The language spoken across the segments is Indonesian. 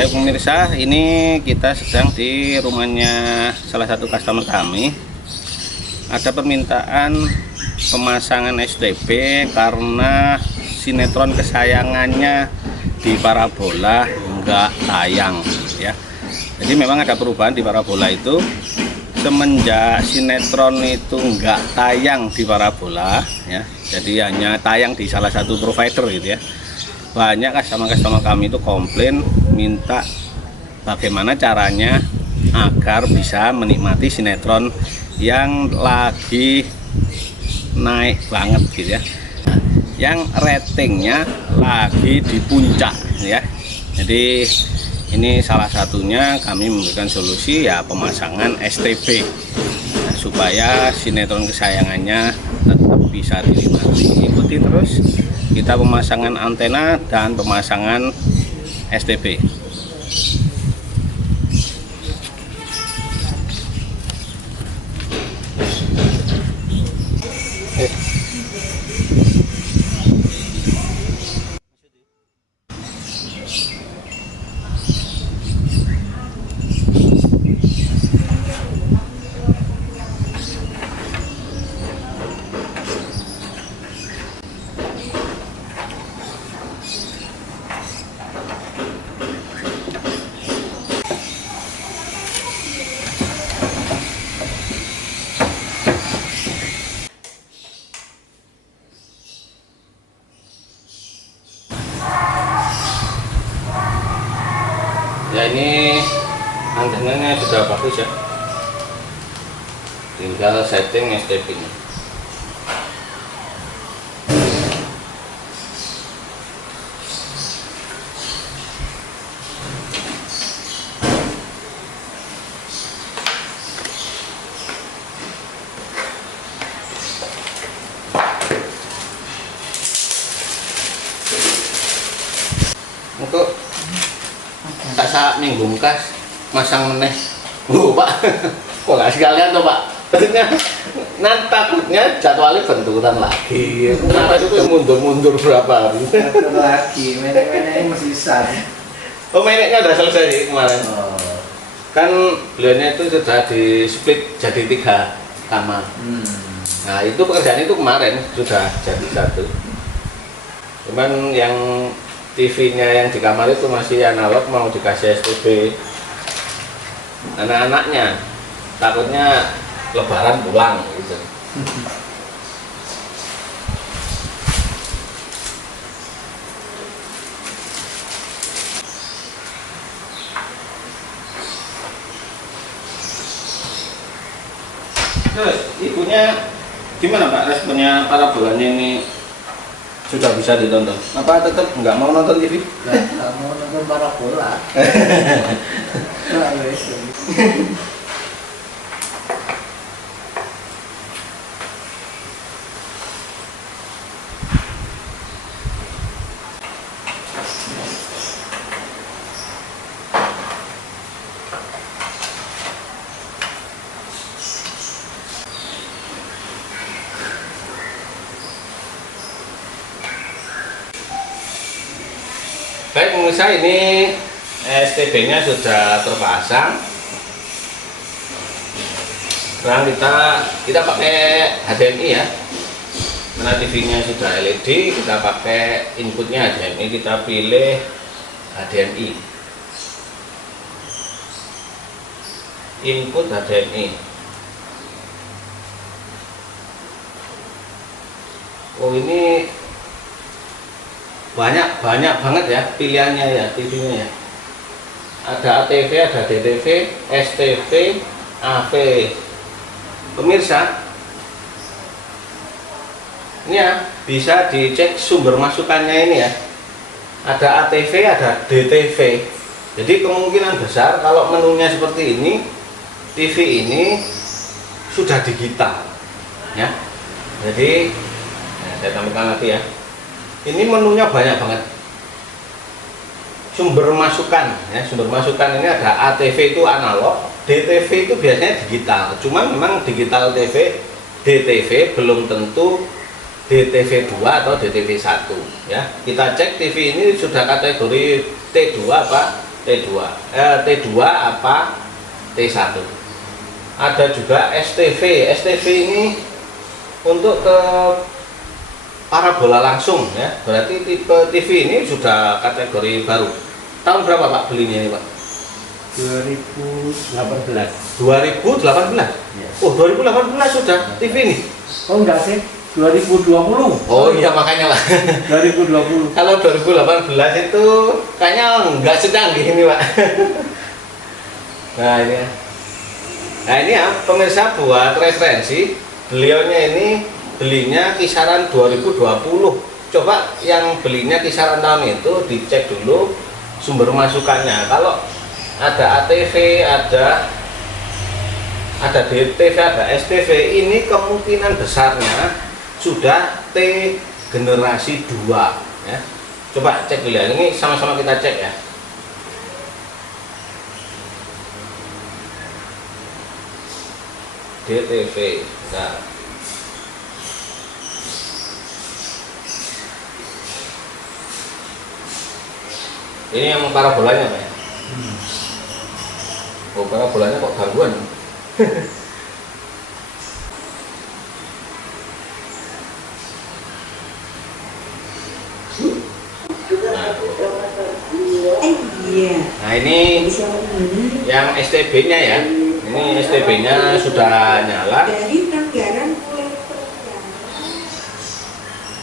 Baik pemirsa, ini kita sedang di rumahnya salah satu customer kami. Ada permintaan pemasangan STB karena sinetron kesayangannya di parabola enggak tayang ya. Jadi memang ada perubahan di parabola itu semenjak sinetron itu enggak tayang di parabola ya. Jadi hanya tayang di salah satu provider gitu ya. Banyak customer kami itu komplain minta bagaimana caranya agar bisa menikmati sinetron yang lagi naik banget gitu ya, yang ratingnya lagi di puncak ya. Jadi ini salah satunya kami memberikan solusi ya pemasangan STB nah, supaya sinetron kesayangannya tetap bisa dinikmati. Ikuti terus kita pemasangan antena dan pemasangan STB. Ya ini antenanya sudah bagus ya, tinggal setting STB nya. Untuk tak saat minggu kas masang meneh Pak. Kok nggak sekalian tuh Pak, nanti takutnya jadwalnya benturan lagi. Kenapa itu mundur-mundur berapa hari lagi, menek-meneknya masih besar. Oh meneknya udah selesai sih kemarin. Oh. Kan beliaunya itu sudah di split jadi 3 kamar. Nah itu pekerjaan itu kemarin sudah jadi 1. Cuman yang TV-nya yang di kamar itu masih analog, mau dikasih STB. Anak-anaknya takutnya lebaran pulang gitu. Terus ibunya gimana Pak, responnya parabolanya ini sudah bisa ditonton? Apa tetap nggak mau nonton TV? Nggak mau nonton parabola. Baik pemirsa, ini STB-nya sudah terpasang. Sekarang kita pakai HDMI ya. Karena TV-nya sudah LED, kita pakai inputnya HDMI. Kita pilih HDMI. Input HDMI. Oh ini banyak banget ya pilihannya ya TV-nya ya. Ada ATV, ada DTV, STV, AV. Pemirsa, ini ya bisa dicek sumber masukannya ini ya. Ada ATV, ada DTV. Jadi kemungkinan besar kalau menunya seperti ini, TV ini sudah digital ya. Jadi saya tambahkan lagi ya. Ini menunya banyak banget. Sumber masukan ya, sumber masukan ini ada ATV itu analog, DTV itu biasanya digital. Cuma memang digital TV, DTV belum tentu DTV 2 atau DTV 1 ya. Kita cek TV ini sudah kategori T2 apa T2 apa T1. Ada juga STV. STV ini untuk ke parabola langsung ya. Berarti tipe TV ini sudah kategori baru. Tahun berapa Pak belinya ini Pak? 2018. 2018. Ya. Oh 2018 sudah TV ini. Oh enggak sih, 2020. Oh iya makanya lah. 2020. Kalau 2018 itu kayaknya nggak secanggih ini Pak. Nah ini ya. Nah ini ya pemirsa buat referensi, beliaunya ini belinya kisaran 2020. Coba yang belinya kisaran tahun itu dicek dulu sumber masukannya. Kalau ada ATV, ada DTV, ada STV, ini kemungkinan besarnya sudah T generasi 2 ya. Coba cek dulu ya, ini sama-sama kita cek ya. DTV. Nah. Ini yang parabolanya Pak ya? Oh parabolanya kok gangguan? Nah ini yang STB nya ya. Ini STB nya sudah nyala.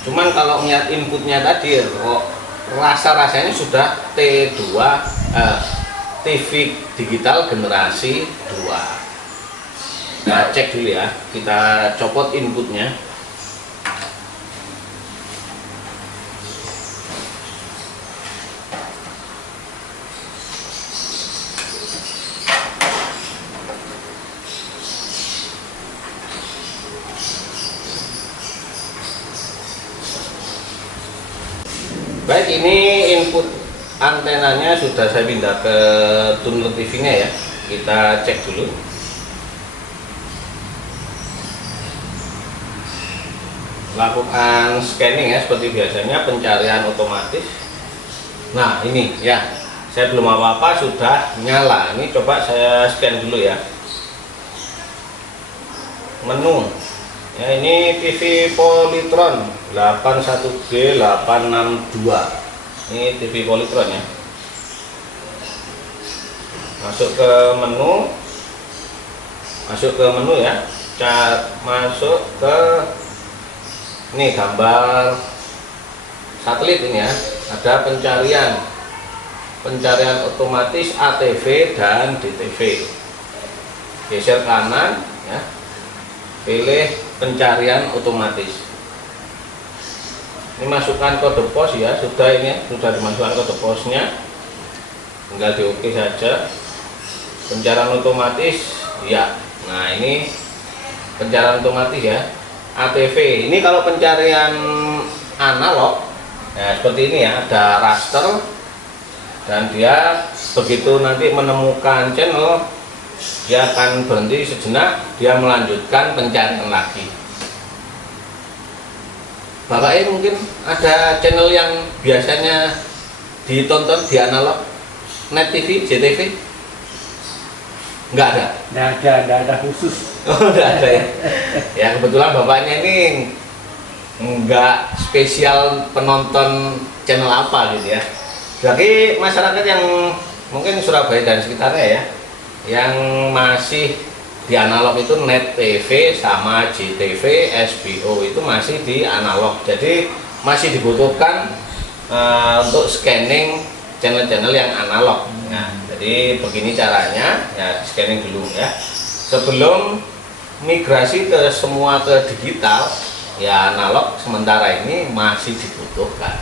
Cuman kalau melihat inputnya tadi kok rasanya sudah T2 TV digital generasi 2. Nah cek dulu ya, kita copot inputnya. Baik, ini input antenanya sudah saya pindah ke tuner TV nya ya. Kita cek dulu. Lakukan scanning ya seperti biasanya, pencarian otomatis. Nah ini ya, saya belum apa-apa sudah nyala. Ini coba saya scan dulu ya. Menu ya, ini TV Polytron 81G862. Ini TV Polytron ya. Masuk ke menu ya. Masuk ke ini gambar satelit ini ya. Ada pencarian otomatis ATV dan DTV. Geser kanan ya. Pilih pencarian otomatis. Ini masukkan kode pos ya, sudah dimasukkan kode posnya, tinggal di OK saja. Pencarian otomatis ya. Nah ini pencarian otomatis ya, ATV. Ini kalau pencarian analog ya seperti ini ya, ada raster dan dia begitu nanti menemukan channel dia akan berhenti sejenak, dia melanjutkan pencarian lagi. Bapak mungkin ada channel yang biasanya ditonton di analog, Net TV, JTV? Nggak ada? Nggak ada khusus. Oh nggak ada ya? Ya kebetulan bapaknya ini nggak spesial penonton channel apa gitu ya. Bagi masyarakat yang mungkin Surabaya dan sekitarnya ya, yang masih di analog itu Net TV sama JTV, SBO itu masih di analog. Jadi masih dibutuhkan untuk scanning channel-channel yang analog. Nah, jadi begini caranya, ya scanning dulu ya. Sebelum migrasi ke semua ke digital, ya analog sementara ini masih dibutuhkan.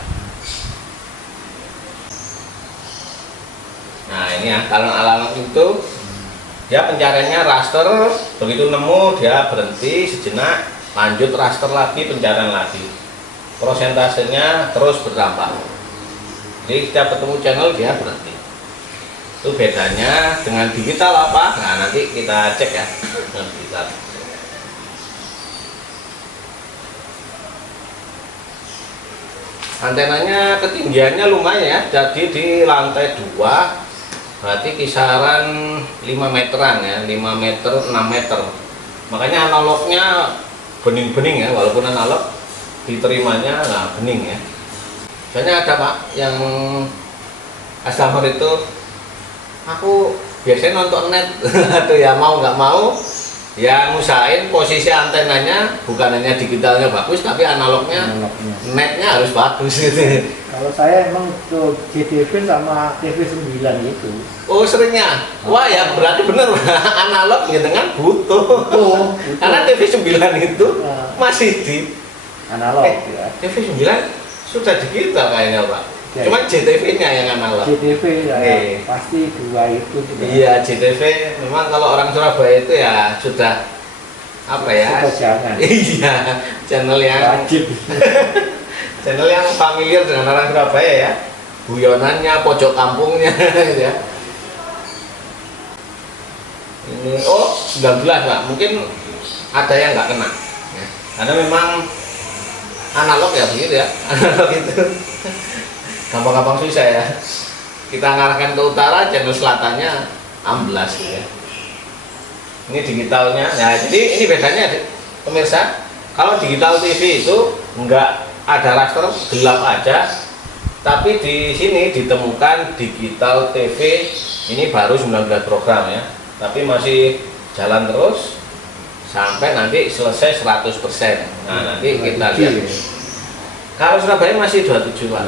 Nah ini ya, kalau analog itu ya pencariannya raster, begitu nemu dia berhenti sejenak, lanjut raster lagi, pencarian lagi, prosentasenya terus bertambah. Jadi kita ketemu channel dia berhenti. Itu bedanya dengan digital apa? Nah nanti kita cek ya dengan digital. Antenanya ketinggiannya lumayan ya, jadi di lantai 2 berarti kisaran 5 meteran ya, 5 meter 6 meter. Makanya analognya bening-bening ya, walaupun analog diterimanya nah bening ya. Soalnya ada Pak yang customer itu, aku biasanya nonton net atau ya mau nggak mau ya ngusahain posisi antenanya bukan hanya digitalnya bagus tapi analognya netnya harus bagus gitu. Kalau saya emang tuh JTV sama TV9 itu. Oh seringnya, wah ya berarti bener analog gitu kan butuh. Karena TV9 itu masih di Analog ya. TV9 sudah digital kayaknya Pak. Cuman JTV-nya yang analog. JTV ya, pasti dua itu. Iya JTV memang kalau orang Surabaya itu ya sudah apa ya? Sudah jangan. Iya channel yang wajib. Channel yang familiar dengan orang Surabaya ya, guyonannya, pojok kampungnya ya. Ini oh 19 Pak, mungkin ada yang nggak kena ya. Karena memang analog ya begitu ya, analog itu gampang-gampang susah ya. Kita ngarahkan ke utara, channel selatannya amblas ya. Ini digitalnya, nah jadi ini bedanya pemirsa. Kalau digital TV itu enggak ada raster, gelap aja, tapi di sini ditemukan digital TV ini baru 19 program ya, tapi masih jalan terus sampai nanti selesai 100%. Nah nanti kita lihat. Kalau Surabaya masih 27 Pak.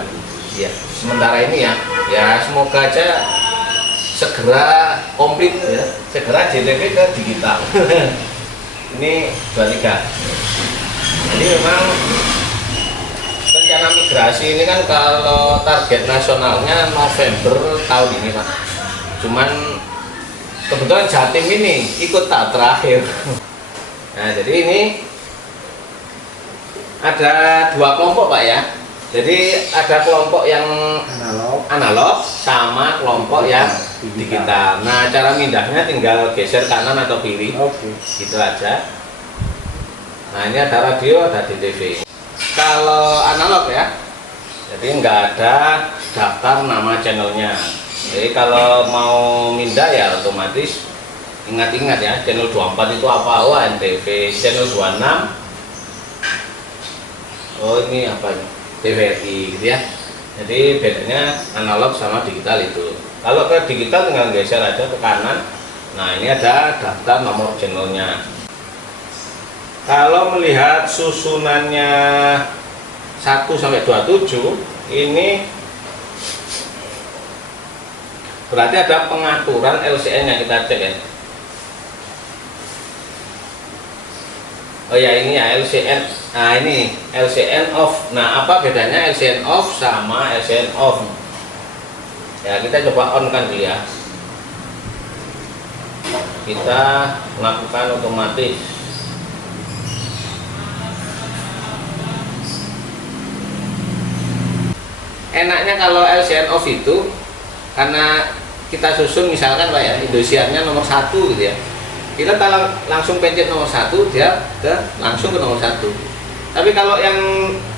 Ya, sementara ini ya semoga aja segera komplit ya, segera JTV ke digital. Ini 23. Jadi memang rencana migrasi ini kan kalau target nasionalnya November tahun ini Pak. Cuman kebetulan Jatim ini ikut tahap terakhir. Nah jadi ini ada 2 kelompok Pak ya. Jadi ada kelompok yang analog sama kelompok yang digital. Nah cara mindahnya tinggal geser kanan atau kiri. Gitu aja. Nah ini ada radio, ada DTV. Kalau analog ya, jadi nggak ada daftar nama channelnya. Jadi kalau mau mindah ya otomatis ingat-ingat ya, channel 24 itu apa? Oh NTV, channel 26. Oh ini apa ini? TVRI gitu ya. Jadi bedanya analog sama digital itu. Kalau ke digital tinggal geser aja ke kanan. Nah ini ada daftar nomor channelnya. Kalau melihat susunannya 1 sampai 27 ini berarti ada pengaturan LCN yang kita cek ya. Oh ya ini ya LCN. Nah ini LCN off. Nah apa bedanya LCN off sama LCN off? Ya kita coba on kan dulu ya. Kita lakukan otomatis. Enaknya kalau LCN off itu karena kita susun misalkan Pak ya, Indosiarnya nomor 1 gitu ya, kita langsung pencet nomor 1 dia langsung ke nomor 1. Tapi kalau yang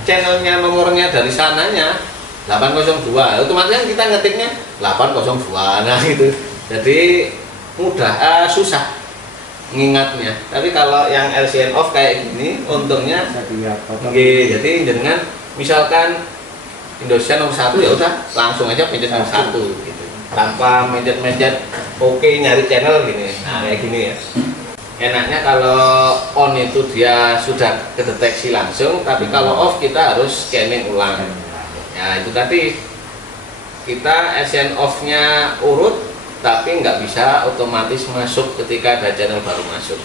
channelnya nomornya dari sananya 802 otomatis kan kita ngetiknya 802. Nah gitu, jadi mudah susah ngingatnya. Tapi kalau yang LCN off kayak gini untungnya jadi dengan misalkan Indosiar nomor 1 ya udah langsung aja pencet nomor 1 gitu. Tanpa mencet-mencet oke nyari channel gini. Nah, kayak gini ya. Enaknya kalau on itu dia sudah kedeteksi langsung, tapi kalau off kita harus scanning ulang. Ya, itu tadi kita LCN off-nya urut tapi nggak bisa otomatis masuk ketika ada channel baru masuk.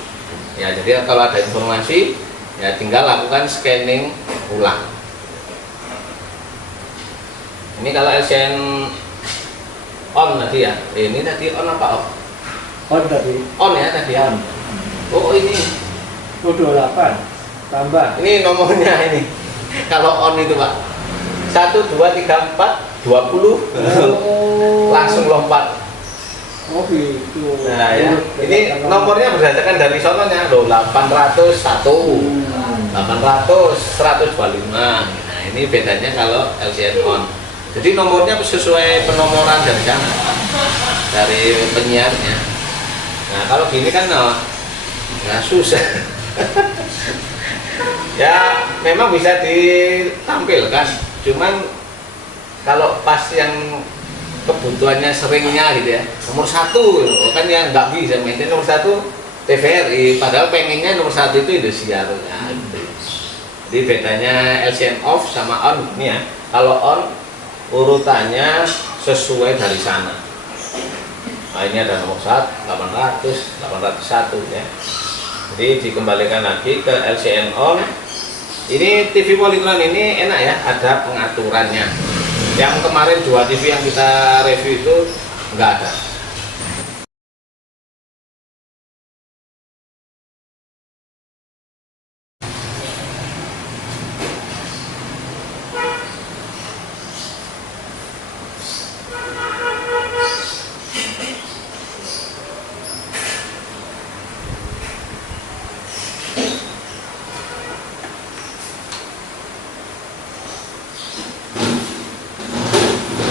Ya, jadi kalau ada informasi ya tinggal lakukan scanning ulang. Ini kalau LCN on tadi ya, ini tadi on apa off? On tadi. On ya tadi on. Oh ini. 28 tambah. Ini nomornya ini. Kalau on itu Pak, 1, 2, 3, 4, 20 langsung lompat. Oh gitu. Nah ya, ini nomornya berdasarkan dari sononya loh, 801, 800, 125. Nah ini bedanya kalau LCN on. Jadi nomornya sesuai penomoran dari sana. dari penyiarnya. Nah kalau gini kan ya susah. Ya memang bisa ditampilkan, cuman kalau pas yang kebutuhannya seringnya gitu ya, nomor 1 kan yang nggak bisa maintain nomor 1 TVRI, padahal pengennya nomor 1 itu Indosiar. Nah, gitu. Jadi bedanya LCN off sama on ini ya. Kalau on urutannya sesuai dari sana. Nah ini ada nomor 1, 800, 801 ya. Jadi dikembalikan lagi ke LCN on. Ini TV Polytron ini enak ya, ada pengaturannya. Yang kemarin 2 TV yang kita review itu nggak ada.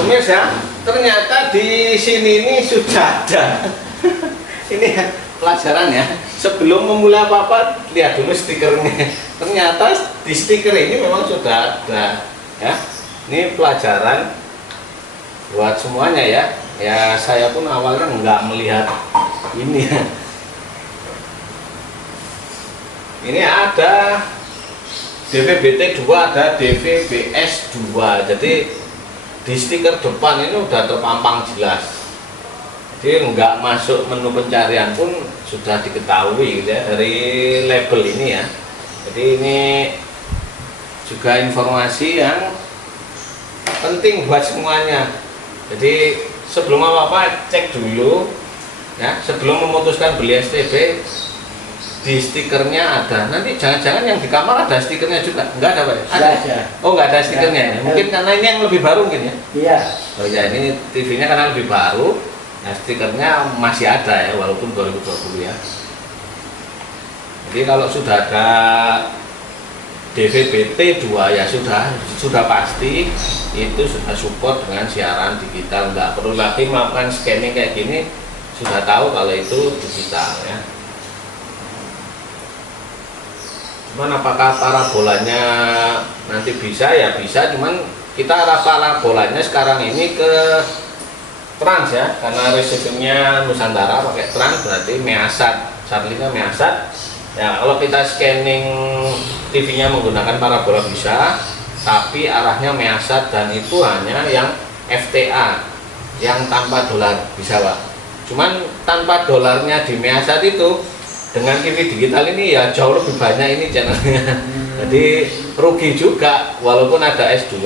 Pemirsa, ternyata di sini ini sudah ada. Ini ya, pelajaran ya. Sebelum memulai apa-apa, lihat dulu stikernya. Ternyata di stiker ini memang sudah ada. Ya, ini pelajaran buat semuanya ya. Ya saya pun awalnya nggak melihat ini ya. Ini ada DVB-T2, ada DVB-S2. Jadi di stiker depan ini udah terpampang jelas, jadi nggak masuk menu pencarian pun sudah diketahui gitu ya, dari label ini ya. Jadi ini juga informasi yang penting buat semuanya. Jadi sebelum apa-apa cek dulu ya, sebelum memutuskan beli STB, di stikernya ada. Nanti jangan-jangan yang di kamar ada stikernya juga? Enggak ada Pak? Ada. Oh nggak ada stikernya. Mungkin karena ini yang lebih baru mungkin ya? Iya. Oh ya, ini TV-nya karena lebih baru, nah stikernya masih ada ya, walaupun 2020 ya. Jadi kalau sudah ada DVB-T2 ya sudah pasti itu sudah support dengan siaran digital, nggak perlu lagi melakukan scanning kayak gini, sudah tahu kalau itu digital ya. Cuman apakah parabolanya nanti bisa ya bisa, cuman kita arah parabolanya sekarang ini ke Trans ya, karena receivingnya Nusantara pakai Trans, berarti Measat, satelitnya Measat ya. Kalau kita scanning TV-nya menggunakan parabola bisa, tapi arahnya Measat dan itu hanya yang FTA, yang tanpa dolar bisa Pak. Cuman tanpa dolarnya di Measat itu dengan TV digital ini ya jauh lebih banyak ini channelnya. Jadi rugi juga walaupun ada S2,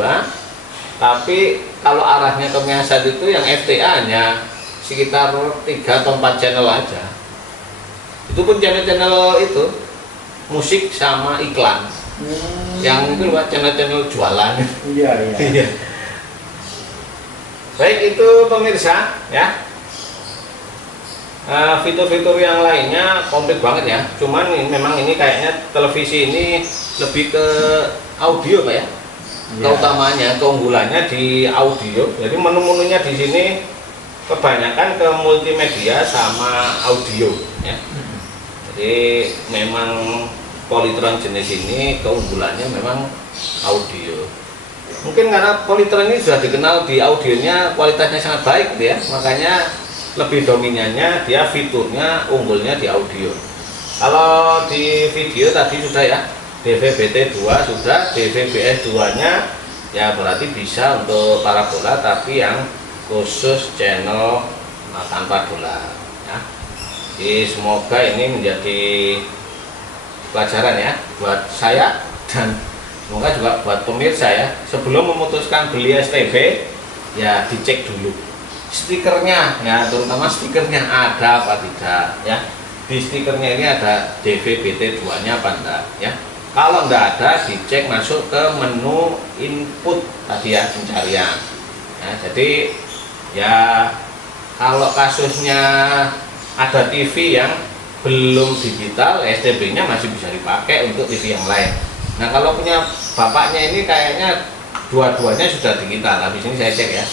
tapi kalau arahnya ke Measat itu yang FTA hanya sekitar 3 atau 4 channel aja. Itu pun channel-channel itu musik sama iklan. Yang itu Pak, channel-channel jualan. Iya. Baik itu pemirsa ya. Fitur-fitur yang lainnya komplit banget ya. Cuman memang ini kayaknya televisi ini lebih ke audio Pak ya. Keutamaannya, keunggulannya di audio. Jadi menu-menunya di sini kebanyakan ke multimedia sama audio ya. Jadi memang Polytron jenis ini keunggulannya memang audio. Mungkin karena Polytron ini sudah dikenal di audionya kualitasnya sangat baik gitu ya, makanya lebih dominannya dia fiturnya unggulnya di audio. Kalau di video tadi sudah ya, DVB-T2 sudah, DVB-S2 nya ya berarti bisa untuk parabola tapi yang khusus channel tanpa dolar ya. Jadi semoga ini menjadi pelajaran ya buat saya dan semoga juga buat pemirsa ya. Sebelum memutuskan beli STB ya dicek dulu stikernya ya, terutama stikernya ada apa tidak ya. Di stikernya ini ada DVB-T2 nya apa enggak ya. Kalau enggak ada dicek masuk ke menu input tadi ya, pencarian ya. Jadi ya kalau kasusnya ada TV yang belum digital, STB nya masih bisa dipakai untuk TV yang lain. Nah kalau punya bapaknya ini kayaknya dua-duanya sudah digital. Habis ini saya cek ya,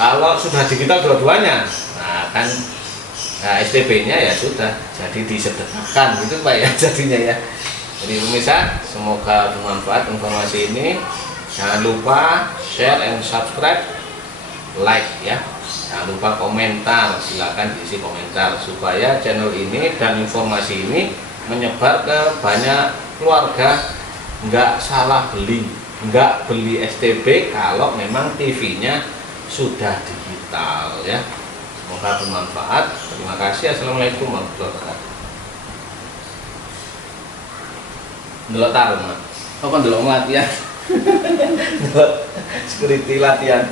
kalau sudah digital dua-duanya, Nah kan, nah STB-nya ya sudah jadi disedekahkan gitu Pak ya jadinya ya. Jadi pemirsa, semoga bermanfaat informasi ini. Jangan lupa share and subscribe, like ya. Jangan lupa komentar, silakan diisi komentar supaya channel ini dan informasi ini menyebar ke banyak keluarga. Nggak salah beli, nggak beli STB kalau memang TV-nya sudah digital ya. Semoga bermanfaat. Terima kasih. Assalamualaikum warahmatullahi wabarakatuh. Delok tarung, Mas. Kok delok latihan? Delok security latihan.